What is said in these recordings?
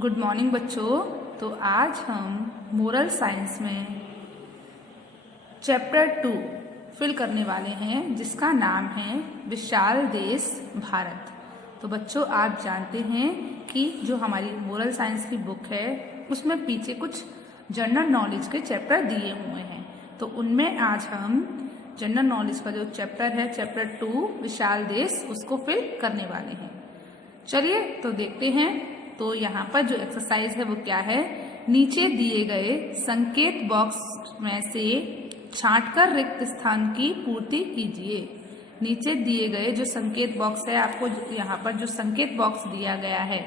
Good morning बच्चों। तो आज हम मोरल साइंस में चैप्टर 2 फिल करने वाले हैं, जिसका नाम है विशाल देश भारत। तो बच्चों, आप जानते हैं कि जो हमारी मोरल साइंस की बुक है उसमें पीछे कुछ जनरल नॉलेज के चैप्टर दिए हुए हैं। तो उनमें आज हम जनरल नॉलेज का जो चैप्टर है, चैप्टर 2 विशाल देश, उसको फिल करने वाले हैं। चलिए तो देखते हैं। तो यहाँ पर जो एक्सरसाइज है वो क्या है, नीचे दिए गए संकेत बॉक्स में से छांटकर रिक्त स्थान की पूर्ति कीजिए। नीचे दिए गए जो संकेत बॉक्स है, आपको यहाँ पर जो संकेत बॉक्स दिया गया है,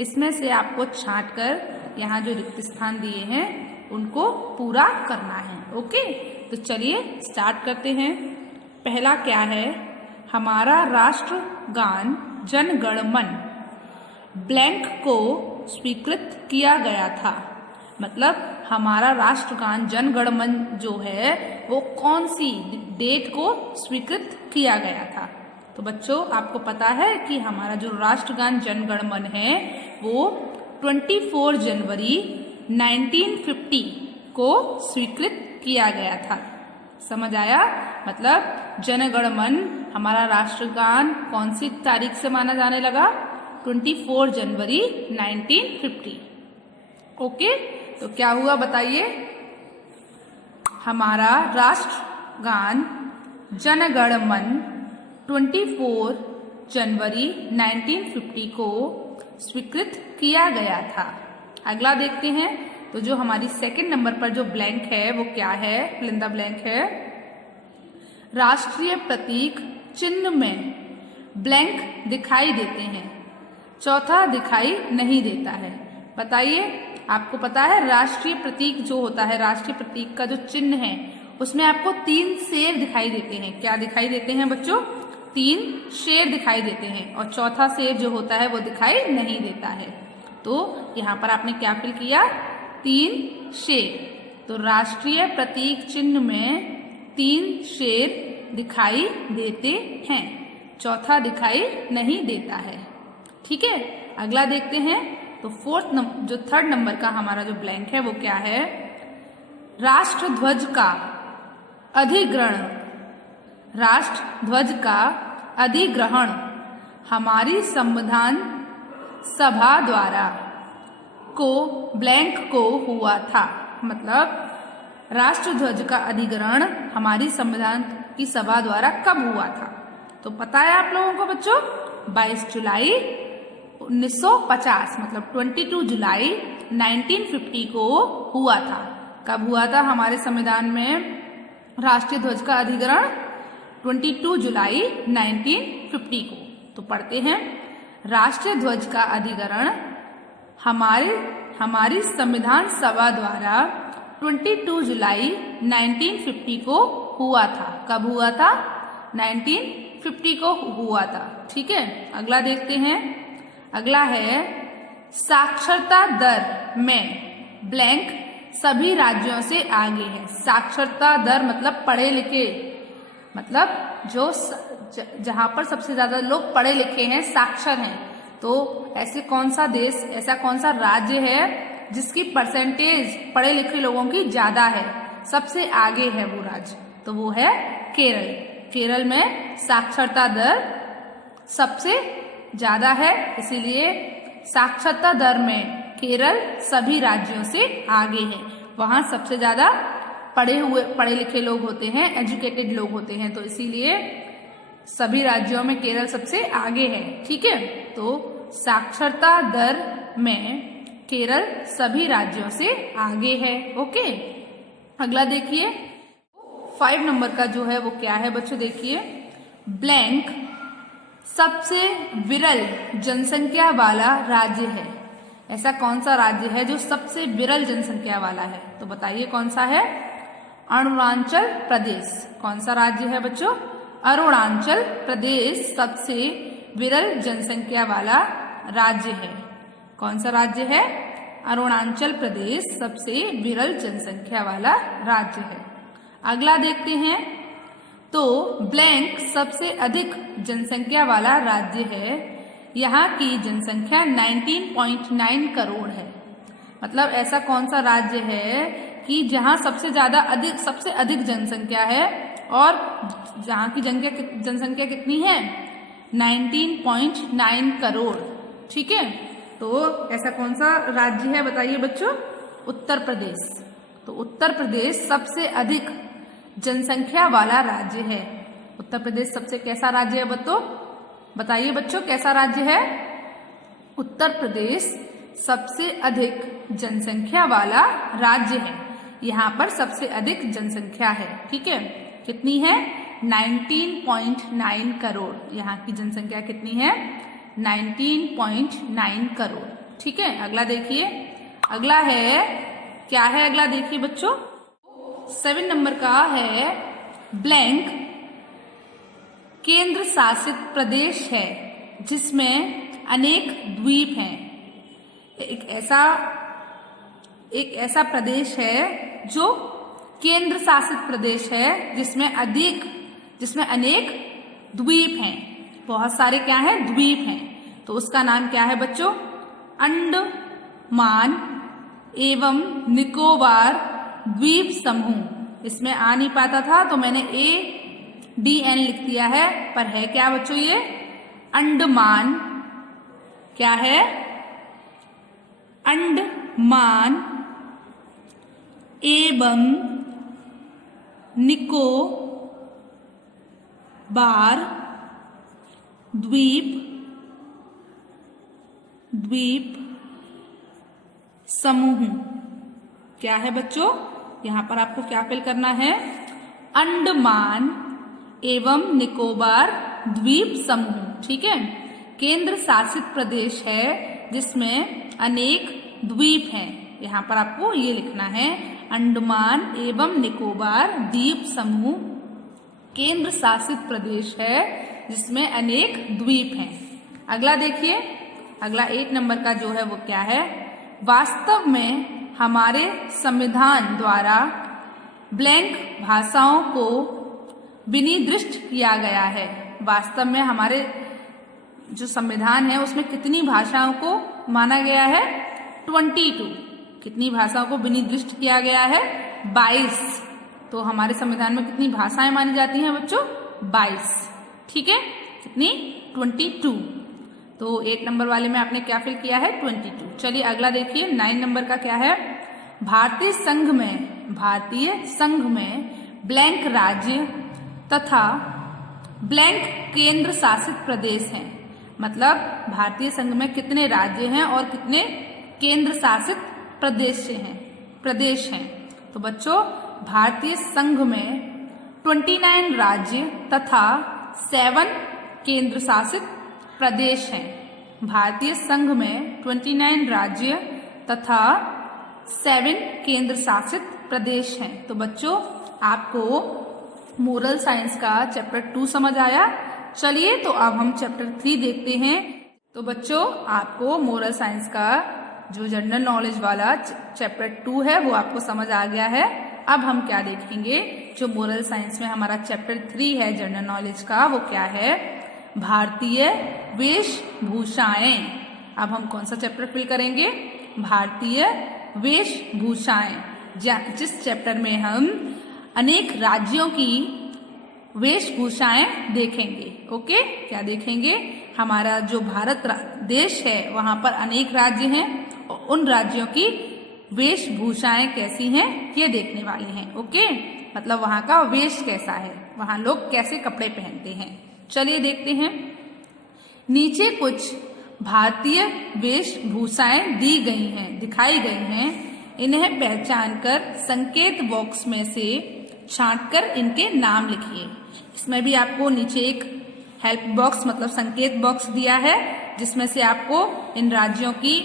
इसमें से आपको छांटकर यहाँ जो रिक्त स्थान दिए हैं उनको पूरा करना है। ओके, तो चलिए स्टार्ट करते हैं। पहला क्या है, हमारा राष्ट्रगान जन गण मन ब्लैंक को स्वीकृत किया गया था। मतलब हमारा राष्ट्रगान जन गण मन जो है वो कौन सी डेट को स्वीकृत किया गया था। तो बच्चों, आपको पता है कि हमारा जो राष्ट्रगान जन गण मन है वो 24 जनवरी 1950 को स्वीकृत किया गया था। समझ आया? मतलब जन गण मन हमारा राष्ट्रगान कौन सी तारीख से माना जाने लगा? 24 जनवरी 1950। ओके, तो क्या हुआ बताइए? हमारा राष्ट्रगान जन गण मन 24 जनवरी 1950 को स्वीकृत किया गया था। अगला देखते हैं। तो जो हमारी सेकंड नंबर पर जो ब्लैंक है वो क्या है? फिल इन द ब्लैंक है, राष्ट्रीय प्रतीक चिन्ह में ब्लैंक दिखाई देते हैं, चौथा दिखाई नहीं देता है। बताइए, आपको पता है राष्ट्रीय प्रतीक जो होता है, राष्ट्रीय प्रतीक का जो चिन्ह है उसमें आपको 3 शेर दिखाई देते हैं। क्या दिखाई देते हैं बच्चों? 3 शेर दिखाई देते हैं, और चौथा शेर जो होता है वो दिखाई नहीं देता है। तो यहाँ पर आपने क्या फिल किया? 3 शेर। तो राष्ट्रीय प्रतीक चिन्ह में 3 शेर दिखाई देते हैं, चौथा दिखाई नहीं देता है। ठीक है, अगला देखते हैं। तो जो थर्ड नंबर का हमारा जो ब्लैंक है वो क्या है? राष्ट्र ध्वज का अधिग्रहण, राष्ट्र ध्वज का अधिग्रहण हमारी संविधान सभा द्वारा को ब्लैंक को हुआ था। मतलब राष्ट्र ध्वज का अधिग्रहण हमारी संविधान की सभा द्वारा कब हुआ था? तो पता है आप लोगों को बच्चों? 22 जुलाई 1950, मतलब 22 जुलाई 1950 को हुआ था। कब हुआ था हमारे संविधान में राष्ट्रीय ध्वज का अधिग्रहण? 22 जुलाई 1950 को। तो पढ़ते हैं, राष्ट्रीय ध्वज का अधिग्रहण हमारी संविधान सभा द्वारा 22 जुलाई 1950 को हुआ था। कब हुआ था? 1950 को हुआ था। ठीक है, अगला देखते हैं। अगला है, साक्षरता दर में ब्लैंक सभी राज्यों से आगे है। साक्षरता दर मतलब पढ़े लिखे, मतलब जो जहां पर सबसे ज्यादा लोग पढ़े लिखे हैं, साक्षर हैं। तो ऐसे कौन सा देश, ऐसा कौन सा राज्य है जिसकी परसेंटेज पढ़े लिखे लोगों की ज्यादा है, सबसे आगे है वो राज्य? तो वो है केरल। केरल में साक्षरता दर सबसे ज्यादा है, इसीलिए साक्षरता दर में केरल सभी राज्यों से आगे है। वहां सबसे ज्यादा पढ़े लिखे लोग होते हैं, एजुकेटेड लोग होते हैं, तो इसीलिए सभी राज्यों में केरल सबसे आगे है। ठीक है, तो साक्षरता दर में केरल सभी राज्यों से आगे है। ओके, अगला देखिए। 5 नंबर का जो है वो क्या है बच्चों? देखिए, ब्लैंक सबसे विरल जनसंख्या वाला राज्य है। ऐसा कौन सा राज्य है जो सबसे विरल जनसंख्या वाला है? तो बताइए कौन सा है? अरुणाचल प्रदेश। कौन सा राज्य है बच्चों? अरुणाचल प्रदेश सबसे विरल जनसंख्या वाला राज्य है। कौन सा राज्य है? अरुणाचल प्रदेश सबसे विरल जनसंख्या वाला राज्य है। अगला देखते हैं। तो ब्लैंक सबसे अधिक जनसंख्या वाला राज्य है यहाँ की जनसंख्या 19.9 करोड़ है। मतलब ऐसा कौन सा राज्य है कि जहाँ सबसे अधिक जनसंख्या है और जहाँ की जनसंख्या कितनी है 19.9 करोड़। ठीक है, तो ऐसा कौन सा राज्य है बताइए बच्चों? उत्तर प्रदेश। तो उत्तर प्रदेश सबसे अधिक जनसंख्या वाला राज्य है। उत्तर प्रदेश सबसे कैसा राज्य है बताइए बच्चों, कैसा राज्य है? उत्तर प्रदेश सबसे अधिक जनसंख्या वाला राज्य है। यहाँ पर सबसे अधिक जनसंख्या है। ठीक है, कितनी है? 19.9 करोड़। यहाँ की जनसंख्या कितनी है? 19.9 करोड़। ठीक है, अगला देखिए। अगला है, क्या है अगला? देखिए बच्चों, 7 नंबर का है ब्लैंक केंद्र शासित प्रदेश है जिसमें अनेक द्वीप हैं। एक ऐसा प्रदेश है जो केंद्र शासित प्रदेश है जिसमें अनेक द्वीप हैं। बहुत सारे क्या है? द्वीप हैं। तो उसका नाम क्या है बच्चों? अंडमान एवं निकोबार द्वीप समूह। इसमें आ नहीं पाता था तो मैंने ADN लिख दिया है, पर है क्या बच्चों? ये अंडमान। क्या है? अंडमान एवं निकोबार द्वीप समूह। क्या है बच्चों? यहाँ पर आपको क्या फिल करना है? अंडमान एवं निकोबार द्वीप समूह। ठीक है, केंद्र शासित प्रदेश है जिसमें अनेक द्वीप हैं। यहाँ पर आपको ये लिखना है, अंडमान एवं निकोबार द्वीप समूह केंद्र शासित प्रदेश है जिसमें अनेक द्वीप हैं। अगला देखिए, अगला 8 नंबर का जो है वो क्या है? वास्तव में हमारे संविधान द्वारा ब्लैंक भाषाओं को विनिर्दिष्ट किया गया है। वास्तव में हमारे जो संविधान है उसमें कितनी भाषाओं को माना गया है? 22। कितनी भाषाओं को विनिर्दिष्ट किया गया है? 22। तो हमारे संविधान में कितनी भाषाएं मानी जाती हैं बच्चों? 22। ठीक है, कितनी? 22। तो 8 नंबर वाले में आपने क्या फिल किया है? 22। चलिए अगला देखिए, 9 नंबर का क्या है? भारतीय संघ में ब्लैंक राज्य तथा ब्लैंक केंद्र शासित प्रदेश हैं। मतलब भारतीय संघ में कितने राज्य हैं और कितने केंद्र शासित प्रदेश हैं। तो बच्चों, भारतीय संघ में 29 राज्य तथा 7 केंद्र शासित प्रदेश हैं। भारतीय संघ में 29 राज्य तथा 7 केंद्र शासित प्रदेश हैं। तो बच्चों, आपको मोरल साइंस का चैप्टर 2 समझ आया। चलिए तो अब हम चैप्टर 3 देखते हैं। तो बच्चों, आपको मोरल साइंस का जो जनरल नॉलेज वाला चैप्टर 2 है वो आपको समझ आ गया है। अब हम क्या देखेंगे? जो मोरल साइंस में हमारा चैप्टर 3 है जनरल नॉलेज का, वो क्या है? भारतीय वेशभूषाएं। अब हम कौन सा चैप्टर फिल करेंगे? भारतीय वेशभूषाएं, जिस चैप्टर में हम अनेक राज्यों की वेशभूषाएं देखेंगे। ओके, क्या देखेंगे? हमारा जो भारत देश है वहां पर अनेक राज्य हैं और उन राज्यों की वेशभूषाएं कैसी हैं ये देखने वाले हैं। ओके, मतलब वहां का वेश कैसा है, वहां लोग कैसे कपड़े पहनते हैं। चलिए देखते हैं। नीचे कुछ भारतीय वेशभूषाएं दिखाई गई हैं। इन्हें पहचान कर संकेत बॉक्स में से छांटकर इनके नाम लिखिए। इसमें भी आपको नीचे एक हेल्प बॉक्स मतलब संकेत बॉक्स दिया है जिसमें से आपको इन राज्यों की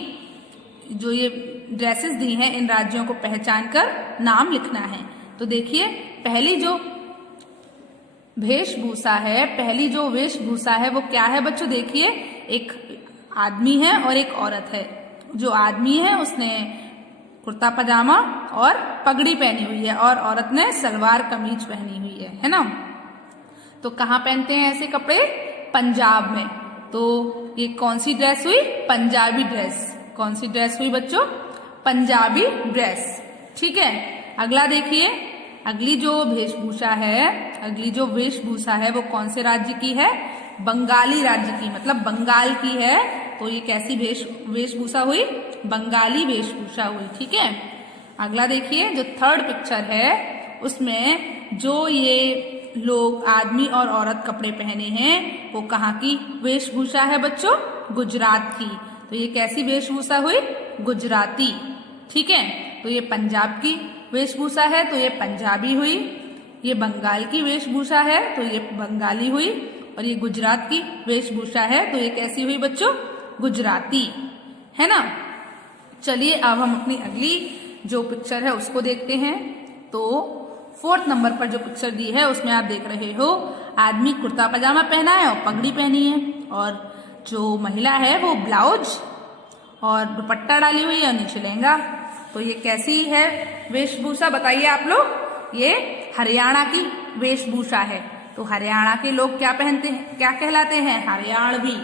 जो ये ड्रेसेस दी हैं इन राज्यों को पहचान कर नाम लिखना है। तो देखिए, पहली जो वेशभूषा है वो क्या है बच्चों? देखिए, एक आदमी है और एक औरत है। जो आदमी है उसने कुर्ता पजामा और पगड़ी पहनी हुई है और औरत ने सलवार कमीज पहनी हुई है ना। तो कहाँ पहनते हैं ऐसे कपड़े? पंजाब में। तो ये कौन सी ड्रेस हुई? पंजाबी ड्रेस। कौन सी ड्रेस हुई बच्चों? पंजाबी ड्रेस। ठीक है, अगला देखिए, अगली जो वेशभूषा है वो कौन से राज्य की है? बंगाली राज्य की, मतलब बंगाल की है। तो ये कैसी वेशभूषा हुई? बंगाली वेशभूषा हुई। ठीक है, अगला देखिए, जो थर्ड पिक्चर है उसमें जो ये लोग आदमी और औरत कपड़े पहने हैं वो कहाँ की वेशभूषा है बच्चों? गुजरात की। तो ये कैसी वेशभूषा हुई? गुजराती। ठीक है, तो ये पंजाब की वेशभूषा है तो ये पंजाबी हुई, ये बंगाल की वेशभूषा है तो ये बंगाली हुई, और ये गुजरात की वेशभूषा है तो ये कैसी हुई बच्चों? गुजराती, है ना। चलिए अब हम अपनी अगली जो पिक्चर है उसको देखते हैं। तो 4th नंबर पर जो पिक्चर दी है उसमें आप देख रहे हो, आदमी कुर्ता पजामा पहना है और पगड़ी पहनी है, और जो महिला है वो ब्लाउज और दुपट्टा डाली हुई है और नीचे लहंगा। तो ये कैसी है वेशभूषा बताइए आप लोग? ये हरियाणा की वेशभूषा है। तो हरियाणा के लोग क्या पहनते हैं, क्या कहलाते हैं? हरियाणवी।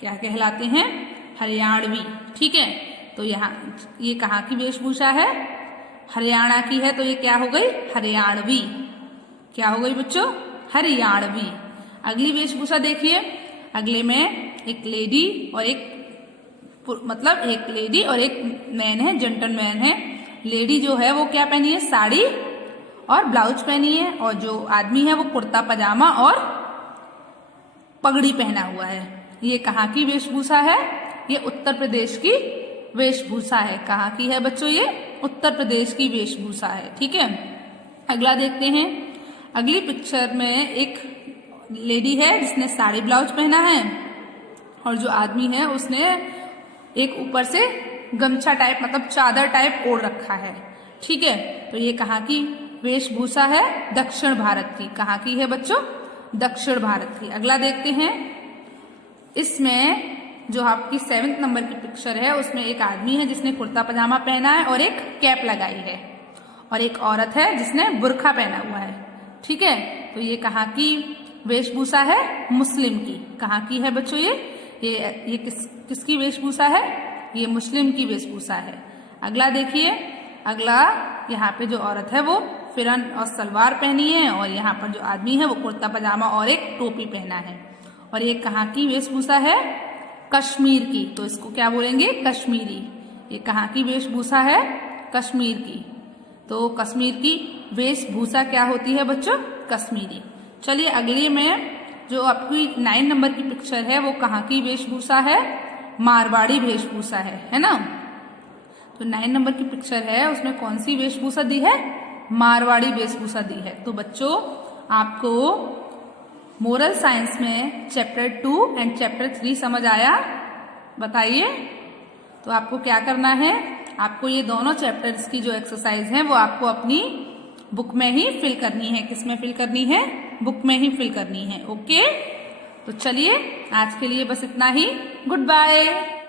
क्या कहलाते हैं? हरियाणवी। ठीक है, तो यहाँ ये कहाँ की वेशभूषा है? हरियाणा की है, तो ये क्या हो गई? हरियाणवी। क्या हो गई बच्चों? हरियाणवी। अगली वेशभूषा देखिए, अगले में एक लेडी और एक मैन है, जेंटलमैन है। लेडी जो है वो क्या पहनी है? साड़ी और ब्लाउज पहनी है, और जो आदमी है वो कुर्ता पजामा और पगड़ी पहना हुआ है। ये कहाँ की वेशभूषा है? ये उत्तर प्रदेश की वेशभूषा है। कहाँ की है बच्चों? ये उत्तर प्रदेश की वेशभूषा है। ठीक है, अगला देखते हैं। अगली पिक्चर में एक लेडी है जिसने साड़ी ब्लाउज पहना है, और जो आदमी है उसने एक ऊपर से गमछा टाइप, मतलब चादर टाइप ओढ़ रखा है। ठीक है, तो ये कहाँ की वेशभूषा है? दक्षिण भारत की। कहाँ की है बच्चों? दक्षिण भारत की। अगला देखते हैं, इसमें जो आपकी 7th नंबर की पिक्चर है उसमें एक आदमी है जिसने कुर्ता पजामा पहना है और एक कैप लगाई है, और एक औरत है जिसने बुर्खा पहना हुआ है। ठीक है, तो ये कहाँ की वेशभूषा है? मुस्लिम की। कहाँ की है बच्चों? ये किसकी वेशभूषा है? ये मुस्लिम की वेशभूषा है। अगला देखिए, अगला यहाँ पे जो औरत है वो फिरन और सलवार पहनी है, और यहाँ पर जो आदमी है वो कुर्ता पजामा और एक टोपी पहना है। और ये कहाँ की वेशभूषा है? कश्मीर की। तो इसको क्या बोलेंगे? कश्मीरी। ये कहाँ की वेशभूषा है? कश्मीर की। तो कश्मीर की वेशभूषा क्या होती है बच्चों? कश्मीरी। चलिए अगली में जो आपकी 9 नंबर की पिक्चर है वो कहाँ की वेशभूषा है? मारवाड़ी वेशभूषा है ना। तो 9 नंबर की पिक्चर है उसमें कौन सी वेशभूषा दी है? मारवाड़ी वेशभूषा दी है। तो बच्चों आपको मोरल साइंस में चैप्टर 2 एंड चैप्टर 3 समझ आया? बताइए। तो आपको क्या करना है? आपको ये दोनों चैप्टर्स की जो एक्सरसाइज है वो आपको अपनी बुक में ही फिल करनी है। किसमें फिल करनी है? बुक में ही फिल करनी है। ओके, तो चलिए आज के लिए बस इतना ही। Good bye.